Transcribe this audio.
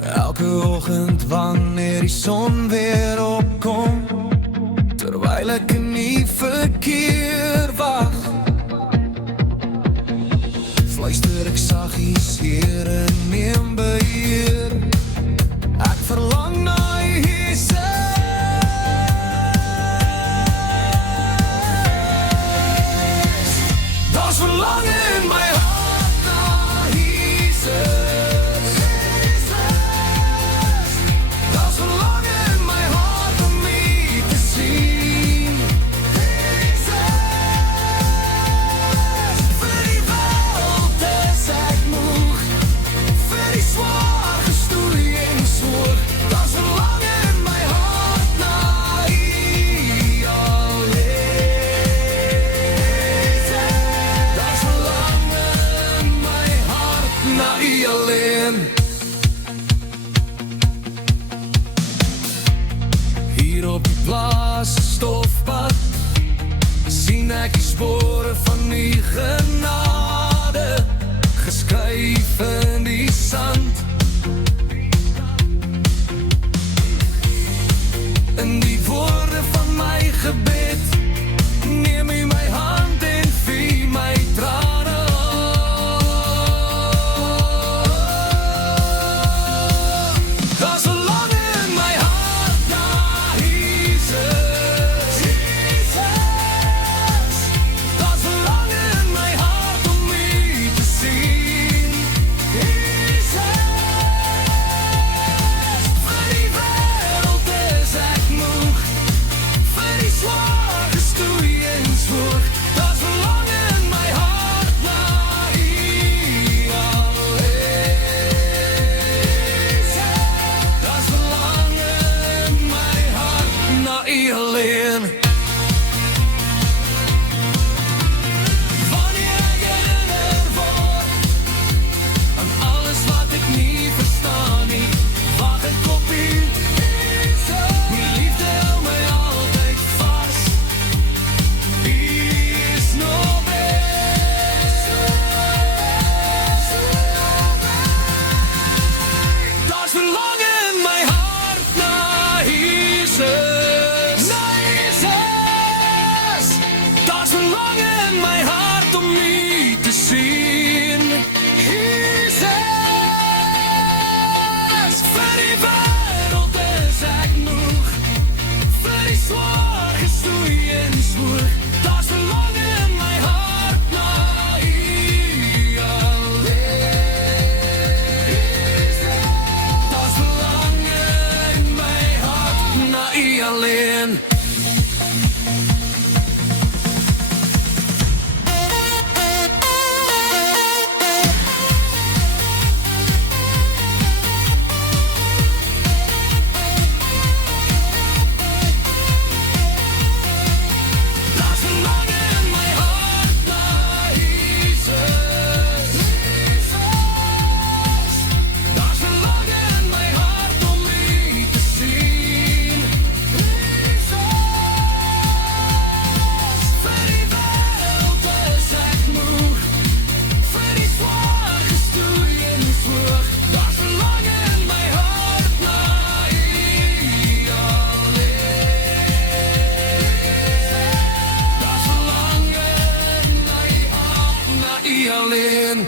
Elke oggend wanneer die son weer opkom, terwyl ek in die verkeer wag, fluister ek saggies, Here neem beheer. Ek verlang na Jesus. Daar's verlange in my hart na Jesus. Daar's verlange in my hart om U te sien. Vir die wêreld is ek moeg, vir die swaar gestoei en sorg. Daar's verlange in my hart na U alleen. Daar's verlange in my hart na U alleen. Hier op die plaas stofpad sien ek die spore van U genade, geskryf in die sand. In die woorde van my gebed neem U my hand en vee my trane af. Daar's verlange in my hart na Jesus. Daar's verlange in my hart om U te sien. Vir die wêreld is ek moeg, vir die swaar gestoei en sorg. Daar's verlange in my hart na U alleen. Daar's verlange in my hart na U alleen. Wanneer ek herinner word aan alles wat ek nie verstaan nie, wag ek op U. U liefde hou my altyd vas. U is nog best. Daar's verlange in my hart na Jesus. Daar's verlange in my hart om U te sien. Vir die wêreld is ek moeg, vir die swaar gestoei en sorg. Daar's verlange in my hart na U alleen. Daar's verlange in my hart na U alleen. Daar's verlange in my hart na Jesus. Daar's verlange in my hart om U te sien. Vir die wêreld is ek moeg, vir die swaar gestoei en sorg. Daar's verlange in my hart na U alleen. Daar's verlange in my hart na U alleen.